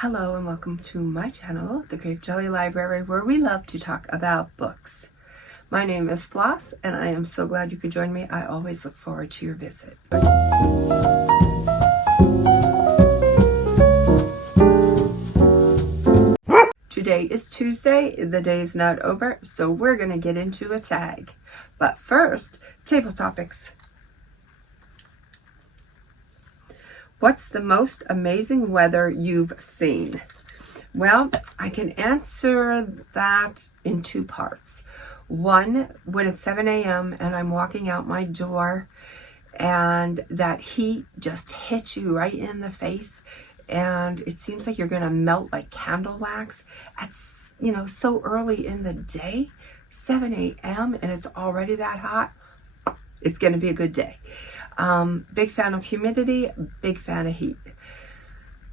Hello and welcome to my channel, The Grape Jelly Library, where we love to talk about books. My name is Floss and I am so glad you could join me. I always look forward to your visit. Today is Tuesday, the day's not over, so we're going to get into a tag. But first, table topics. What's the most amazing weather you've seen? Well, I can answer that in two parts. One, when it's 7 a.m. and I'm walking out my door and that heat just hits you right in the face and it seems like you're going to melt like candle wax at, so early in the day, 7 a.m. and it's already that hot. It's going to be a good day. Big fan of humidity, big fan of heat.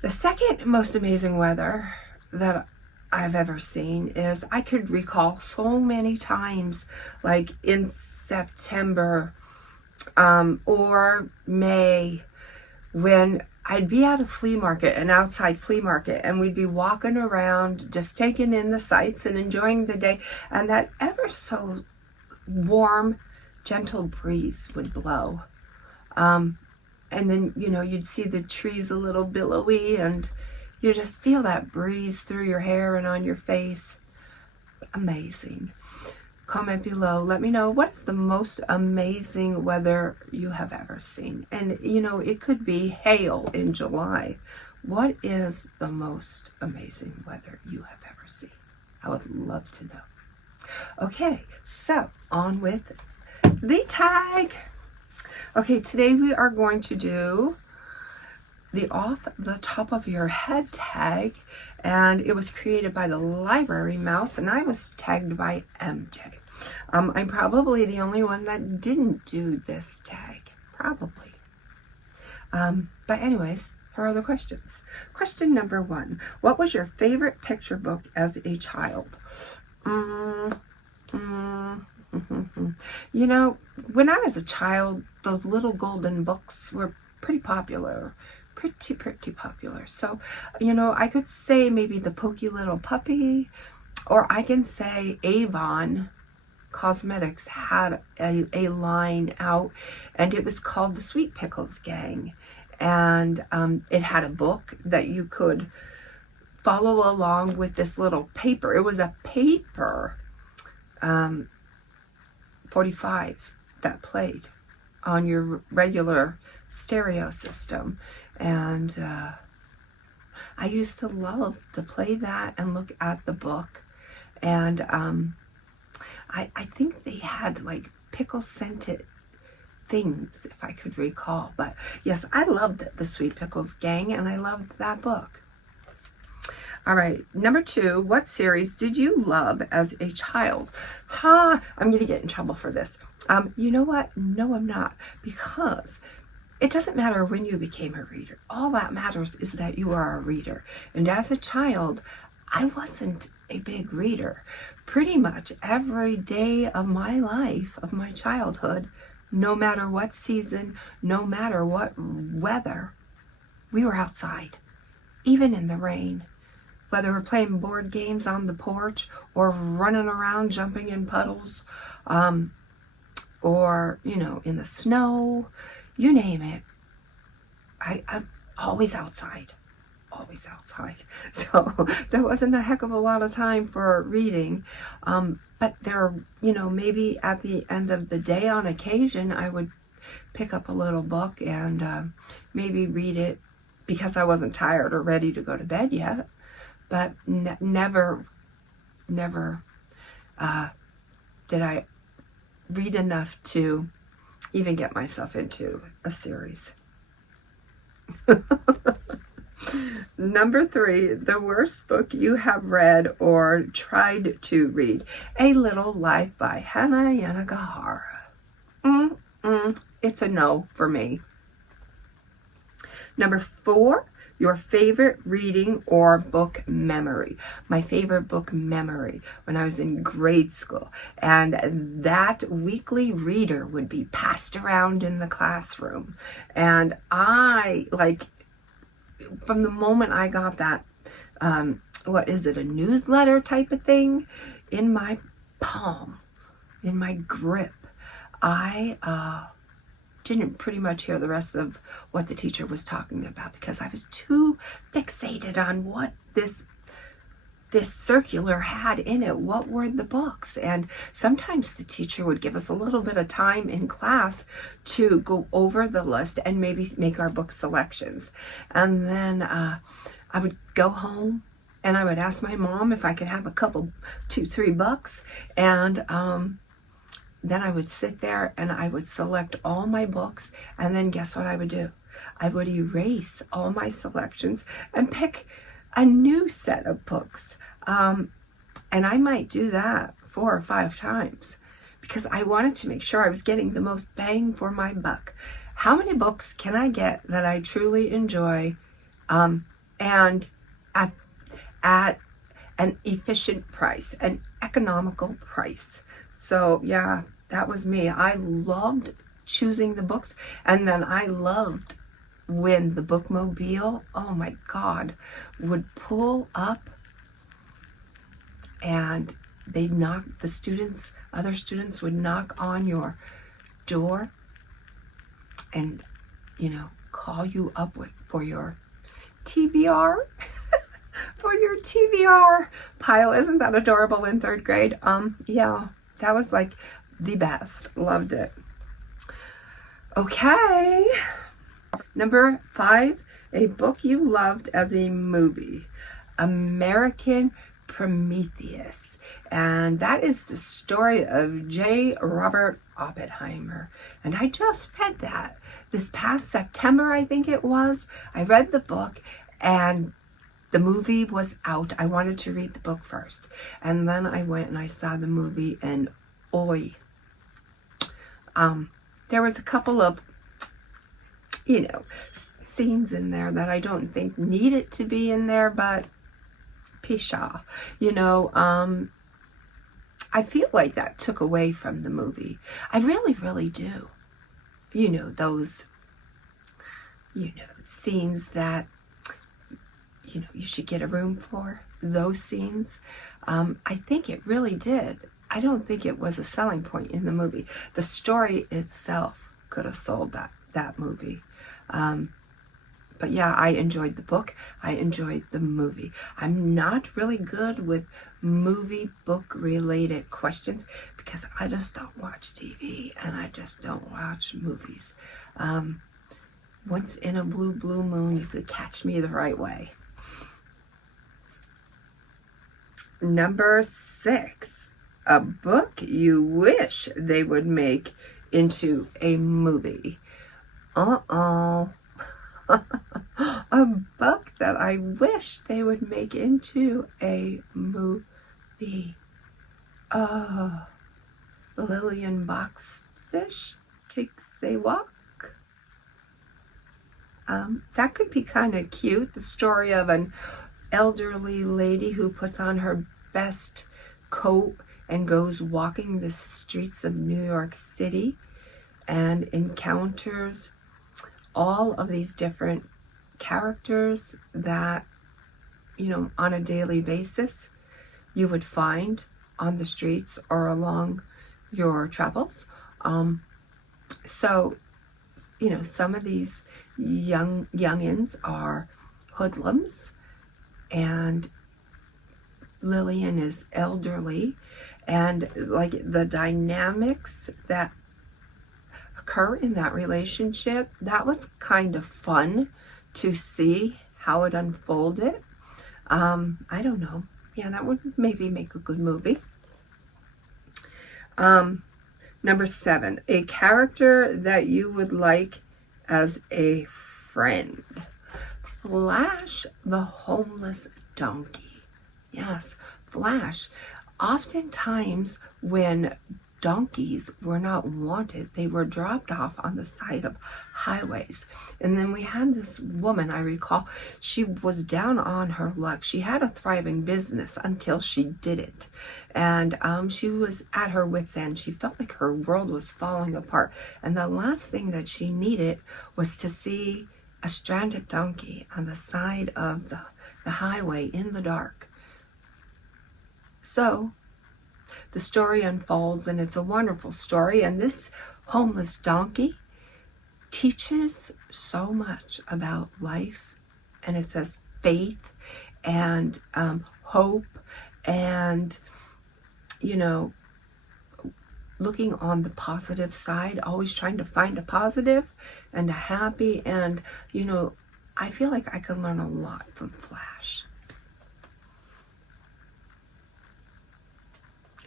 The second most amazing weather that I've ever seen is I could recall so many times, like in September or May, when I'd be at a flea market, an outside flea market, and we'd be walking around just taking in the sights and enjoying the day, and that ever so warm, gentle breeze would blow. And then, you'd see the trees a little billowy and you just feel that breeze through your hair and on your face. Amazing. Comment below. Let me know what is the most amazing weather you have ever seen. And, it could be hail in July. What is the most amazing weather you have ever seen? I would love to know. Okay, so on with the tag. Okay, today we are going to do the off the top of your head tag, and it was created by the Library Mouse, and I was tagged by MJ. I'm probably the only one that didn't do this tag, probably. But anyways, here are the questions. Question number 1. What was your favorite picture book as a child? When I was a child, those little golden books were pretty popular. Pretty popular. So, I could say maybe the Pokey Little Puppy, or I can say Avon Cosmetics had a line out, and it was called the Sweet Pickles Gang. And it had a book that you could follow along with this little paper. It was a paper 45 that played on your regular stereo system, and I used to love to play that and look at the book, and I think they had like pickle scented things, if I could recall. But yes, I loved the Sweet Pickles Gang, and I loved that book. All right, number 2, what series did you love as a child? I'm going to get in trouble for this. You know what? No, I'm not, because it doesn't matter when you became a reader. All that matters is that you are a reader. And as a child, I wasn't a big reader. Pretty much every day of my life, of my childhood, no matter what season, no matter what weather, we were outside, even in the rain. Whether we're playing board games on the porch or running around jumping in puddles, or, in the snow, you name it. I'm always outside. So there wasn't a heck of a lot of time for reading. But there, maybe at the end of the day on occasion, I would pick up a little book and maybe read it because I wasn't tired or ready to go to bed yet. But never did I read enough to even get myself into a series. Number 3, the worst book you have read or tried to read. A Little Life by Yanagihara. It's a no for me. Number 4, your favorite reading or book memory. My favorite book memory when I was in grade school. And that weekly reader would be passed around in the classroom. And I, from the moment I got that what is it, a newsletter type of thing in my palm, in my grip. I didn't pretty much hear the rest of what the teacher was talking about because I was too fixated on what this circular had in it. What were the books? And sometimes the teacher would give us a little bit of time in class to go over the list and maybe make our book selections. And then I would go home and I would ask my mom if I could have a couple, 2-3 books. And then I would sit there and I would select all my books. And then guess what I would do? I would erase all my selections and pick a new set of books. And I might do that 4 or 5 times because I wanted to make sure I was getting the most bang for my buck. How many books can I get that I truly enjoy and at an efficient price, an economical price? So yeah, that was me. I loved choosing the books, and then I loved when the bookmobile, oh my God, would pull up and they'd knock, other students would knock on your door and, call you up for your TBR, for your TBR pile. Isn't that adorable in 3rd grade? Yeah, that was like the best. Loved it. Okay. Number 5, a book you loved as a movie. American Prometheus. And that is the story of J. Robert Oppenheimer. And I just read that this past September, I think it was. I read the book and the movie was out. I wanted to read the book first. And then I went and I saw the movie, and oi. There was a couple of scenes in there that I don't think needed to be in there, but pisha, I feel like that took away from the movie. I really, really do. Those, scenes that, you should get a room for, those scenes. I think it really did. I don't think it was a selling point in the movie. The story itself could have sold that movie. But yeah, I enjoyed the book. I enjoyed the movie. I'm not really good with movie book related questions because I just don't watch TV and I just don't watch movies. Once in a blue moon, you could catch me the right way. Number 6, a book you wish they would make into a movie. A book that I wish they would make into a movie. Lillian Boxfish takes a walk. That could be kind of cute. The story of an elderly lady who puts on her best coat and goes walking the streets of New York City and encounters all of these different characters that, on a daily basis you would find on the streets or along your travels. So, some of these youngins are hoodlums, and Lillian is elderly, and like the dynamics that occur in that relationship, that was kind of fun to see how it unfolded. I don't know. Yeah, that would maybe make a good movie. Number 7, a character that you would like as a friend. Flash the homeless donkey. Yes, Flash. Oftentimes when donkeys were not wanted, they were dropped off on the side of highways. And then we had this woman, I recall, she was down on her luck. She had a thriving business until she didn't. And she was at her wit's end. She felt like her world was falling apart. And the last thing that she needed was to see a stranded donkey on the side of the highway in the dark. So the story unfolds, and it's a wonderful story, and this homeless donkey teaches so much about life, and it says faith and hope, and looking on the positive side, always trying to find a positive and a happy, and I feel like I can learn a lot from Flash.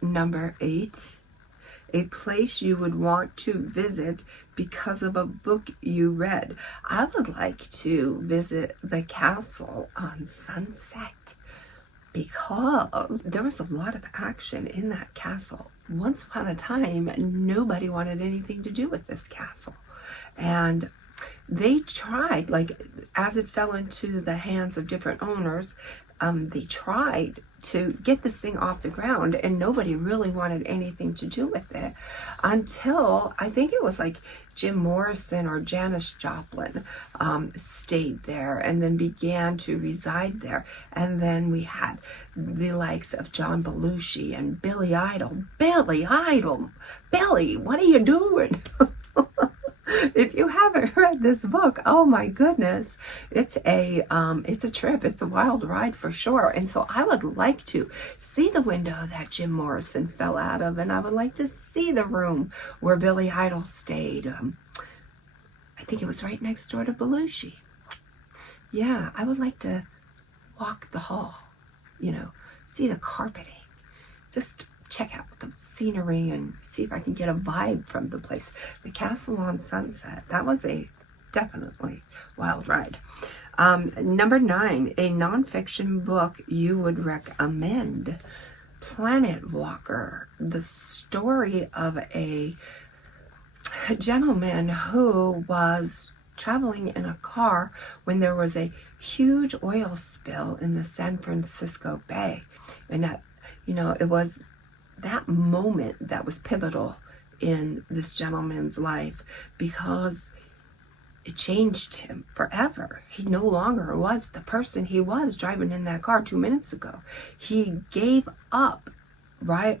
Number 8, a place you would want to visit because of a book you read. I would like to visit the castle on Sunset because there was a lot of action in that castle. Once upon a time, nobody wanted anything to do with this castle. And they tried, as it fell into the hands of different owners, they tried to get this thing off the ground, and nobody really wanted anything to do with it until I think it was Jim Morrison or Janis Joplin stayed there and then began to reside there. And then we had the likes of John Belushi and Billy Idol. Billy, what are you doing? If you haven't read this book, oh my goodness, it's a trip. It's a wild ride for sure. And so I would like to see the window that Jim Morrison fell out of, and I would like to see the room where Billy Idol stayed. I think it was right next door to Belushi. Yeah, I would like to walk the hall, see the carpeting, just check out the scenery and see if I can get a vibe from the place. The Castle on Sunset, that was a definitely wild ride. Number 9, a nonfiction book you would recommend. Planet Walker, the story of a gentleman who was traveling in a car when there was a huge oil spill in the San Francisco Bay. And that, it was that moment that was pivotal in this gentleman's life because it changed him forever. He no longer was the person he was driving in that car 2 minutes ago. He gave up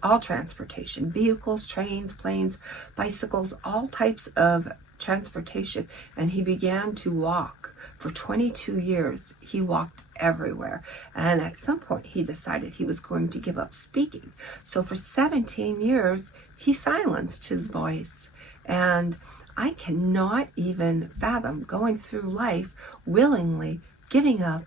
all transportation, vehicles, trains, planes, bicycles, all types of transportation, and he began to walk. For 22 years, he walked everywhere. And at some point, he decided he was going to give up speaking. So for 17 years, he silenced his voice. And I cannot even fathom going through life willingly giving up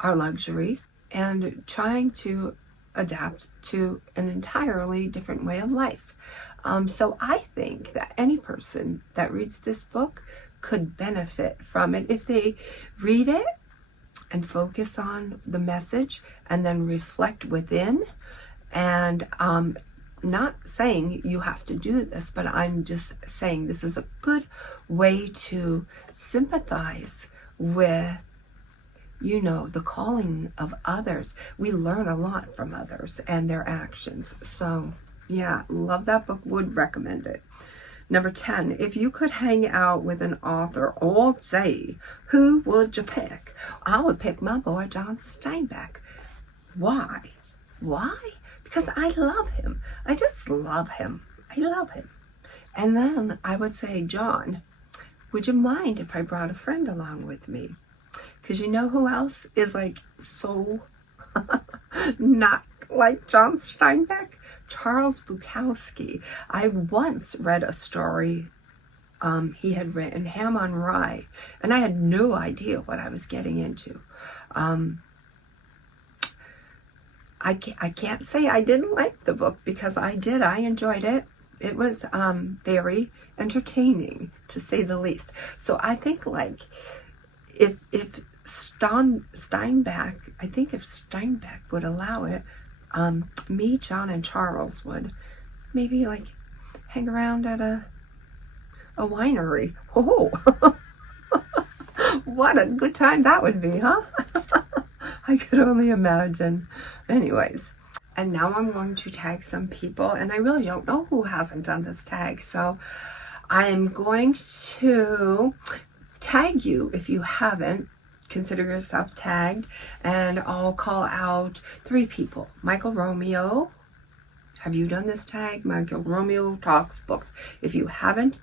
our luxuries and trying to adapt to an entirely different way of life. So I think that any person that reads this book could benefit from it if they read it and focus on the message and then reflect within. And not saying you have to do this, but I'm just saying this is a good way to sympathize with the calling of others. We learn a lot from others and their actions. So yeah, love that book, would recommend it. Number 10, if you could hang out with an author all day, who would you pick? I would pick my boy, John Steinbeck. Why? Because I love him. I just love him. I love him. And then I would say, John, would you mind if I brought a friend along with me? Because you know who else is so not like John Steinbeck? Charles Bukowski. I once read a story he had written, Ham on Rye, and I had no idea what I was getting into. I can't say I didn't like the book, because I did. I enjoyed it. It was very entertaining, to say the least. So I think if Steinbeck, I think if Steinbeck would allow it, me, John, and Charles would maybe hang around at a winery. Oh, what a good time that would be, huh? I could only imagine. Anyways, and now I'm going to tag some people, and I really don't know who hasn't done this tag, so I'm going to tag you if you haven't. Consider yourself tagged, and I'll call out 3 people. Michael Romeo. Have you done this tag? Michael Romeo Talks Books. If you haven't,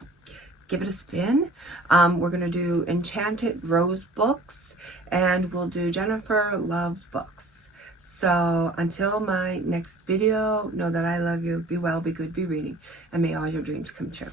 give it a spin. We're going to do Enchanted Rose Books, and we'll do Jennifer Loves Books. So until my next video, know that I love you. Be well, be good, be reading, and may all your dreams come true.